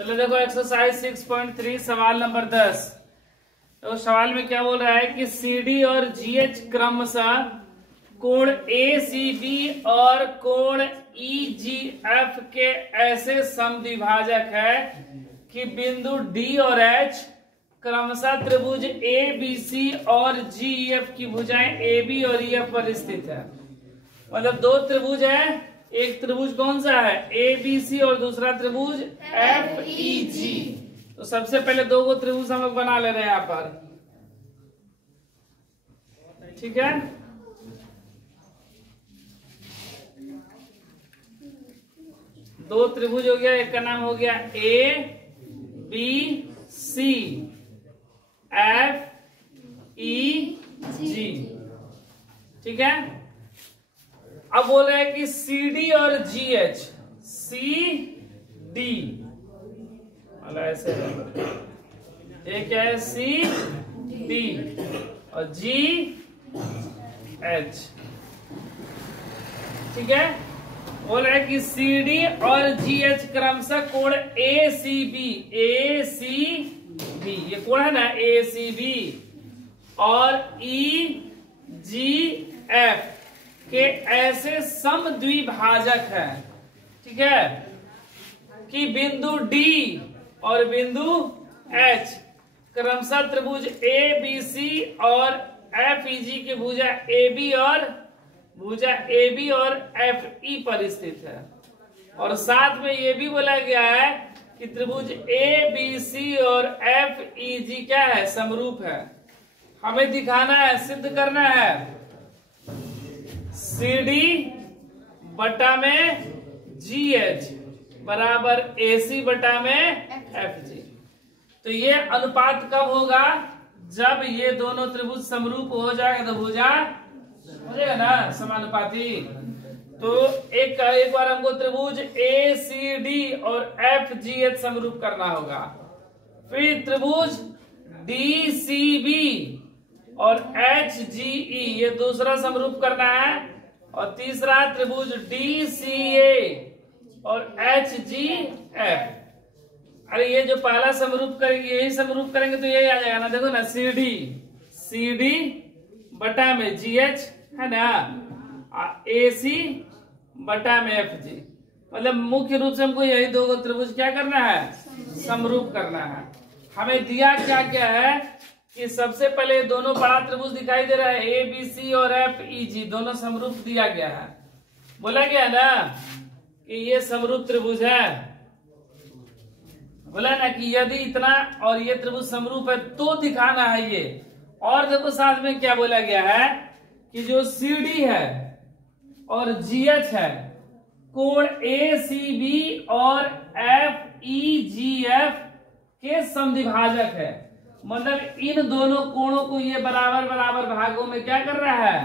चलो देखो एक्सरसाइज 6.3 सवाल नंबर 10। तो सवाल में क्या बोल रहा है कि CD और GH क्रमशः कोण ACB और कोण EGF के ऐसे समद्विभाजक है कि बिंदु D और H क्रमशः त्रिभुज ABC और GEF की भुजाएं AB और EF पर स्थित है। मतलब दो त्रिभुज है, एक त्रिभुज कौन सा है ABC और दूसरा त्रिभुज FEG। तो सबसे पहले दो को त्रिभुज हम लोग बना ले रहे हैं यहाँ पर, ठीक है। दो त्रिभुज हो गया, एक का नाम हो गया ABC FEG, ठीक है। अब बोल रहे हैं कि CD और GH, CD मतलब ऐसे ये क्या है CD और GH, ठीक है। बोल रहे हैं कि CD और GH क्रमशः कोण ACB ये कोण है ना ACB और EGF के ऐसे समद्विभाजक है, ठीक है, कि बिंदु D और बिंदु H क्रमशः त्रिभुज ABC और FEG की भुजा AB और FE पर स्थित है। और साथ में ये भी बोला गया है कि त्रिभुज ABC और FEG क्या है, समरूप है। हमें दिखाना है, सिद्ध करना है CD बटा में GH बराबर AC बटा में FG। तो ये अनुपात कब होगा, जब ये दोनों त्रिभुज समरूप हो जाएगा तो भुजा हो जाएगा ना समानुपाती। तो एक बार हमको त्रिभुज ACD और FGH समरूप करना होगा, फिर त्रिभुज DCB और HGE ये दूसरा समरूप करना है, और तीसरा त्रिभुज DCA और HGF। अरे ये जो पहला समरूप करेंगे यही समरूप करेंगे तो यही आ जाएगा ना, देखो ना CD बटा में GH है ना, AC बटा में FG। मतलब मुख्य रूप से हमको यही दो त्रिभुज क्या करना है, समरूप करना है। हमें दिया क्या क्या है कि सबसे पहले दोनों बड़ा त्रिभुज दिखाई दे रहा है ABC और FEG, दोनों समरूप दिया गया है। बोला गया ना कि ये समरूप त्रिभुज है, बोला ना कि यदि इतना और ये त्रिभुज समरूप है तो दिखाना है ये। और देखो साथ में क्या बोला गया है कि जो CD है और GH है कोण ACB और FEGF के समद्विभाजक है। मतलब इन दोनों कोणों को ये बराबर बराबर भागों में क्या कर रहा है,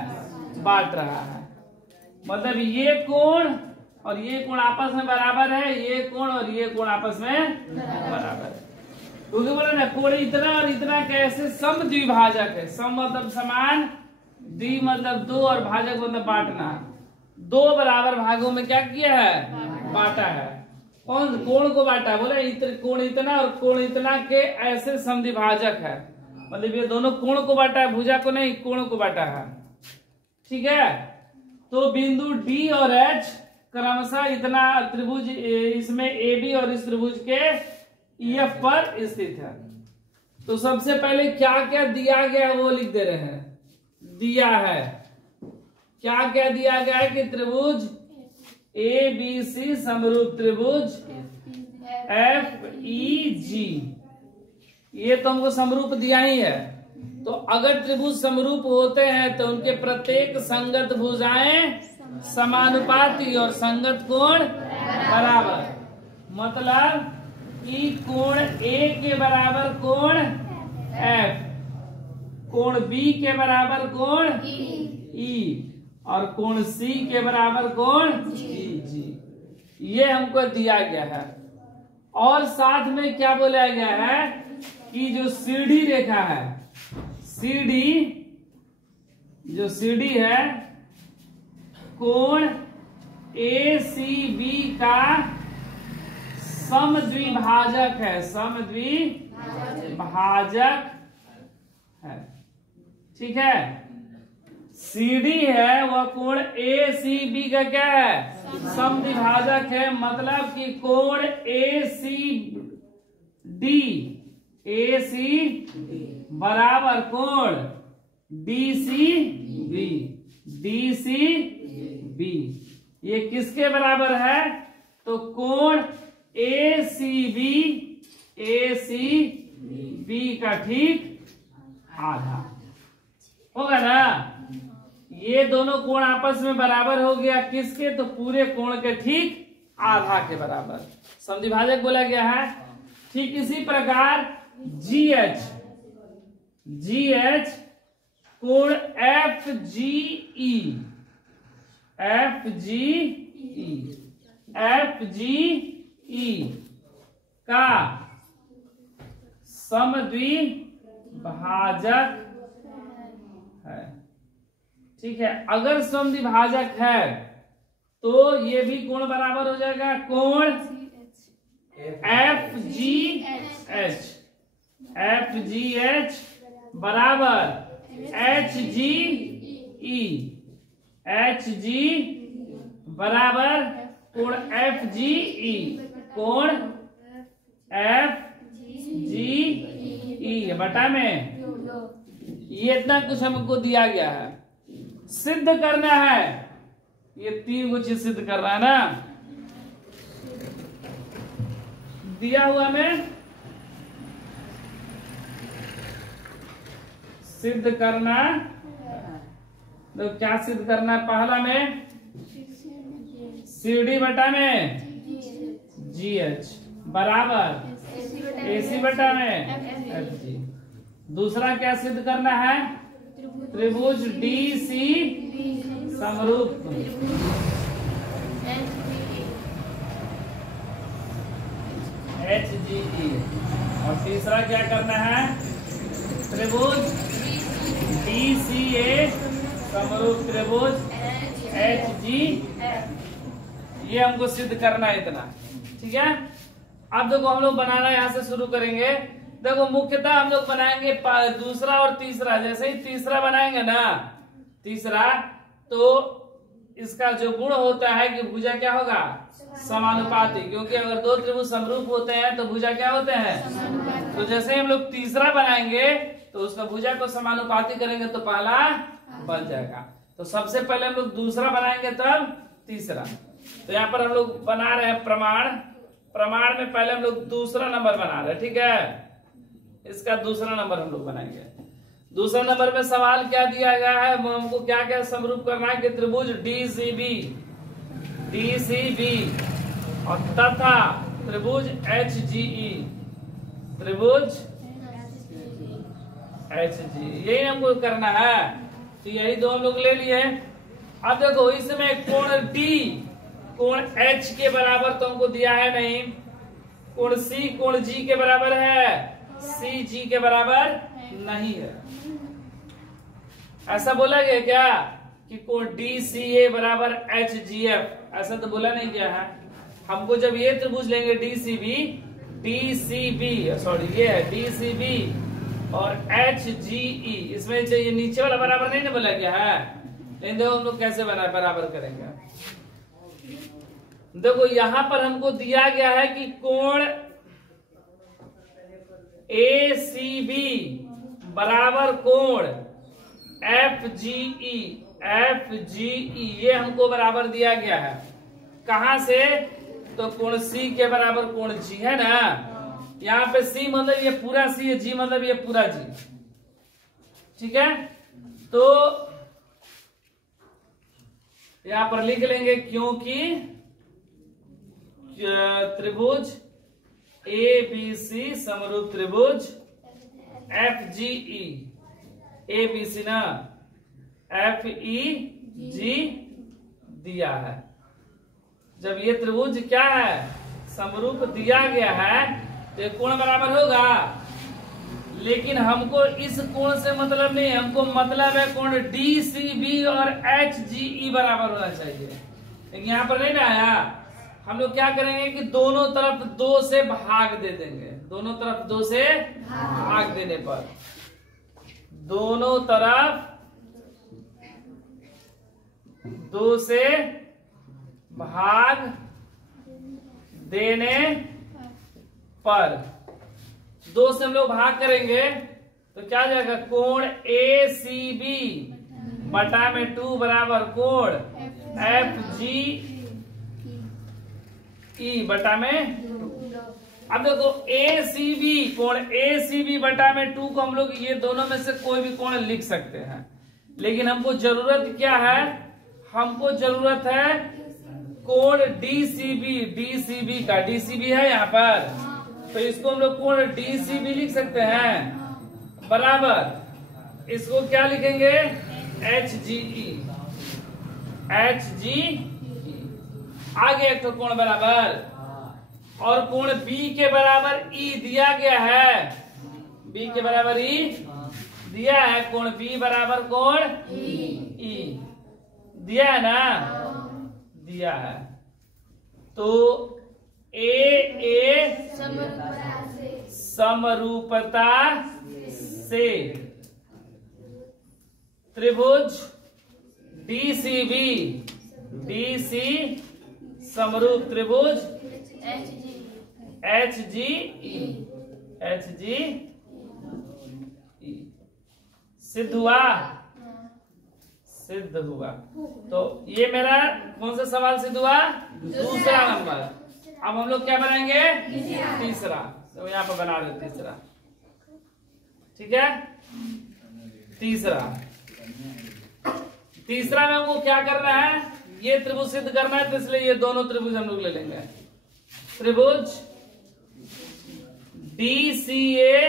बांट रहा है। मतलब ये कोण और ये कोण आपस में बराबर है, ये कोण और ये कोण आपस में बराबर है। क्योंकि बोला ना कोण इतना और इतना कैसे समद्विभाजक है। सम मतलब समान, द्वि मतलब दो और भाजक मतलब बांटना। दो बराबर भागों में क्या किया है, बांटा है। कौन कोण को बांटा, बोले कोण इतना और कोण इतना के ऐसे समद्विभाजक है। मतलब ये दोनों कोण को बांटा है, भुजा को नहीं, कोण को बांटा है, ठीक है। तो बिंदु D और H क्रमशः इतना त्रिभुज इसमें AB और इस त्रिभुज के EF पर स्थित है। तो सबसे पहले क्या क्या दिया गया है वो लिख दे रहे हैं। दिया है क्या क्या दिया गया है कि त्रिभुज ABC समरूप त्रिभुज FEG, ये तो हमको समरूप दिया ही है। तो अगर त्रिभुज समरूप होते हैं तो उनके प्रत्येक संगत भुजाएं समानुपाती और संगत कोण बराबर। मतलब कि कोण A के बराबर कोण F, कोण B के बराबर कोण E और कोण C के बराबर कोण G। ये हमको दिया गया है। और साथ में क्या बोला गया है कि जो CD रेखा है, जो CD है कोण ACB का समद्विभाजक है, समद्विभाजक है, ठीक है। CD है वह कोण ACB का क्या है, समद्विभाजक है, मतलब कि कोण AC बराबर कोण DCB ये किसके बराबर है, तो कोण ACB का ठीक आधा होगा ना। ये दोनों कोण आपस में बराबर हो गया किसके, तो पूरे कोण के ठीक आधा के बराबर समद्विभाजक बोला गया है। ठीक इसी प्रकार GH कोण FGE का समद्विभाजक है, ठीक है। अगर समद्विभाजक है तो ये भी कोण बराबर हो जाएगा कोण FGH बराबर HG बराबर कोण FGE कोण FGE बटा में ये इतना कुछ हमको दिया गया है, सिद्ध करना है। ये 3 को चीज सिद्ध करना है ना, दिया हुआ में सिद्ध करना। तो क्या सिद्ध करना है, पहला में CD बटा में GH बराबर AC बटा में FG। दूसरा क्या सिद्ध करना है, त्रिभुज DC समरूप HGE। और तीसरा क्या करना है, त्रिभुज DCA समरूप त्रिभुज HGF। ये हमको सिद्ध करना है इतना, ठीक है। अब देखो हम लोग बनाना यहाँ से शुरू करेंगे। देखो मुख्यतः हम लोग बनाएंगे दूसरा और तीसरा। जैसे ही तीसरा बनाएंगे ना, तीसरा तो इसका जो गुण होता है कि भुजा क्या होगा, समानुपाती, क्योंकि अगर दो त्रिभुज समरूप होते हैं तो भुजा क्या होते हैं। तो जैसे ही हम लोग तीसरा बनाएंगे तो उसका भुजा को समानुपाती करेंगे तो पहला बन जाएगा। तो सबसे पहले हम लोग दूसरा बनाएंगे तब तीसरा। तो यहाँ पर हम लोग बना रहे हैं प्रमाण। प्रमाण में पहले हम लोग दूसरा नंबर बना रहे हैं, ठीक है। इसका दूसरा नंबर हम लोग बनाएंगे। दूसरा नंबर में सवाल क्या दिया गया है, हमको क्या क्या समरूप करना है कि त्रिभुज DCB और तथा त्रिभुज HGE, त्रिभुज HGE, यही हमको करना है। तो यही दो हम लोग ले लिए। अब देखो इसमें कोण D कोण H के बराबर तो हमको दिया है नहीं, कोण C कोण G के बराबर है, CG के बराबर नहीं है। ऐसा बोला गया क्या कि कोण DCA बराबर HGF, ऐसा तो बोला नहीं गया है। हमको जब ये त्रिभुज लेंगे DCB ये है DCB और HGE, इसमें ये नीचे वाला बराबर नहीं ना बोला गया है। लेकिन देखो हम लोग कैसे बराबर करेंगे। देखो यहां पर हमको दिया गया है कि कोण ACB बराबर कोण FGE ये हमको बराबर दिया गया है। कहां से, तो कोण C के बराबर कोण G है ना। यहाँ पे C मतलब ये पूरा C है, G मतलब ये पूरा G, ठीक है। तो यहाँ पर लिख लेंगे क्योंकि त्रिभुज ABC समरूप त्रिभुज FGE ABC ना FEG दिया है। जब ये त्रिभुज क्या है समरूप दिया गया है तो ये कोण बराबर होगा। लेकिन हमको इस कोण से मतलब नहीं, हमको मतलब है कोण DCB और HGE बराबर होना चाहिए। लेकिन यहाँ पर नहीं ना आया, हम लोग क्या करेंगे कि दोनों तरफ 2 से भाग दे देंगे। दोनों तरफ 2 से भाग देने पर, दोनों तरफ 2 से भाग देने पर, 2 से हम लोग भाग करेंगे तो क्या हो जाएगा, कोण ACB बटा में 2 बराबर कोण FGE बटा में 2। अब देखो ACB, कोण ACB बटा में 2 को हम लोग ये दोनों में से कोई भी कोण लिख सकते हैं, लेकिन हमको जरूरत क्या है, हमको जरूरत है कोण DCB का। DCB है यहाँ पर, तो इसको हम लोग कोण DCB लिख सकते हैं बराबर, इसको क्या लिखेंगे, HGE। आगे एक तो कोण बराबर, और कोण B के बराबर E दिया गया है, B के बराबर E दिया है, कोण B बराबर कोण E दिया है ना, दिया है। तो A समरूपता से त्रिभुज DCB समरूप त्रिभुज HGE सिद्ध हुआ, सिद्ध हुआ। तो ये मेरा कौन सा सवाल सिद्ध हुआ, दूसरा नंबर। अब हम लोग क्या बनाएंगे, तीसरा। तो यहाँ पर बना दो तीसरा, ठीक है। तीसरा में हमको क्या करना है, ये त्रिभुज सिद्ध करना है, तो इसलिए ये दोनों त्रिभुज हम लोग ले लेंगे। त्रिभुज DCA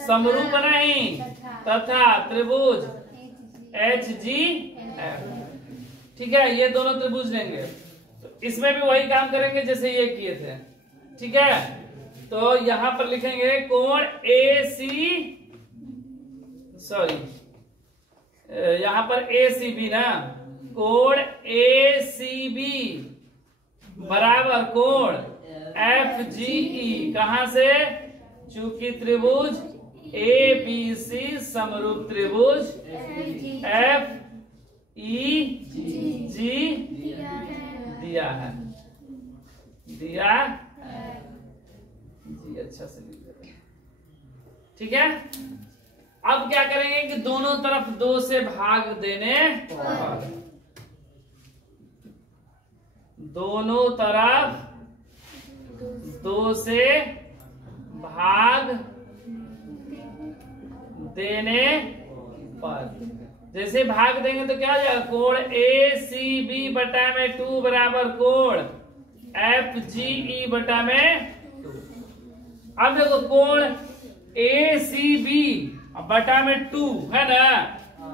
समरूप नहीं तथा त्रिभुज HGF, ठीक है। ये दोनों त्रिभुज लेंगे, तो इसमें भी वही काम करेंगे जैसे ये किए थे, ठीक है। तो यहां पर लिखेंगे कोण यहां पर ACB ना, कोण ACB बराबर कोण FGE, कहां से, चूंकि त्रिभुज ABC समरूप त्रिभुज FEG दिया है जी, अच्छा से लिख देते हैं, ठीक है। अब क्या करेंगे कि दोनों तरफ 2 से भाग देने पर, दोनों तरफ 2 से भाग देने पर, जैसे भाग देंगे तो क्या हो जाएगा, कोण ACB बटा में 2 बराबर कोण FGE बटा में 2। अब देखो कोण ACB बटा में 2 है ना,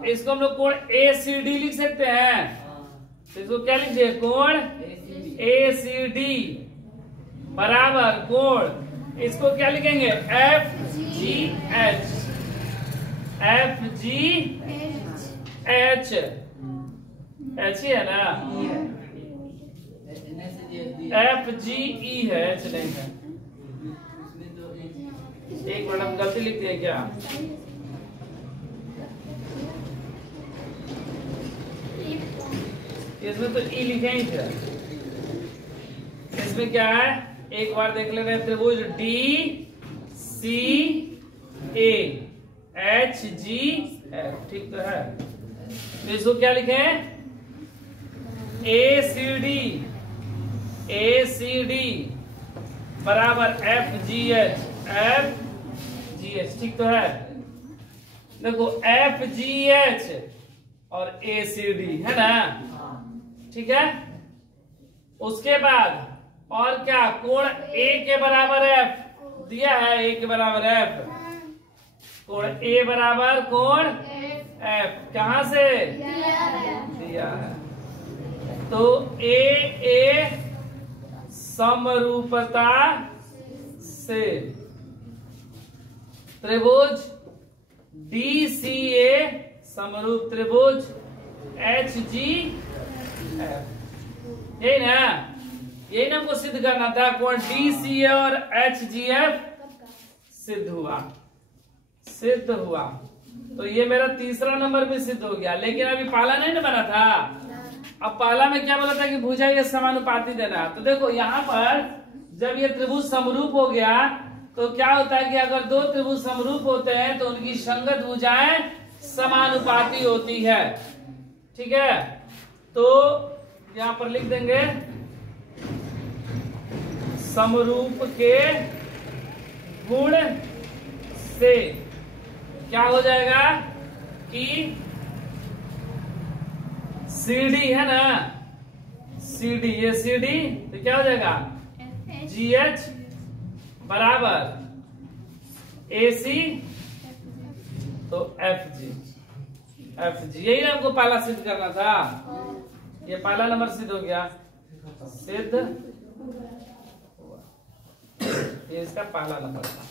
इसको हम लोग कोण ACD लिख सकते हैं। तो इसको क्या लिख दिए, कोण ACD बराबर कोण, इसको क्या लिखेंगे, FGH H है ना, FGE है, H नहीं है। एक मिनट, हम गलती लिख दिए क्या, इसमें तो E लिखे ही थे, इसमें क्या है, एक बार देख ले रहे हैं, त्रिभुज DCA HGF, ठीक तो है। तो इसको क्या लिखे, ACD बराबर FGH, ठीक तो है। देखो FGH और ACD है ना, ठीक है। उसके बाद और क्या, कोण A के बराबर F दिया है, A के बराबर F, कोण A बराबर कोण F, कहां से दिया है। तो A समरूपता से त्रिभुज DCA समरूप त्रिभुज HGF, यही ना, यही ना हमको सिद्ध करना था। कोण DCA और HGF सिद्ध हुआ, सिद्ध हुआ। तो ये मेरा तीसरा नंबर भी सिद्ध हो गया। लेकिन अभी पाला नहीं ना बना था। अब पाला में क्या बोला था कि भुजा ये समानुपाती देना। तो देखो यहाँ पर जब ये त्रिभुज समरूप हो गया तो क्या होता है कि अगर दो त्रिभुज समरूप होते हैं तो उनकी संगत भुजाएं समानुपाती होती है। ठीक है, तो यहाँ पर लिख देंगे समरूप के गुण से क्या हो जाएगा कि CD है ना, CD, ये CD तो क्या हो जाएगा GH बराबर AC तो FG, यही ना हमको पहला सिद्ध करना था। ये पहला नंबर सिद्ध हो गया, सिद्ध हुआ। ये इसका पहला नंबर था।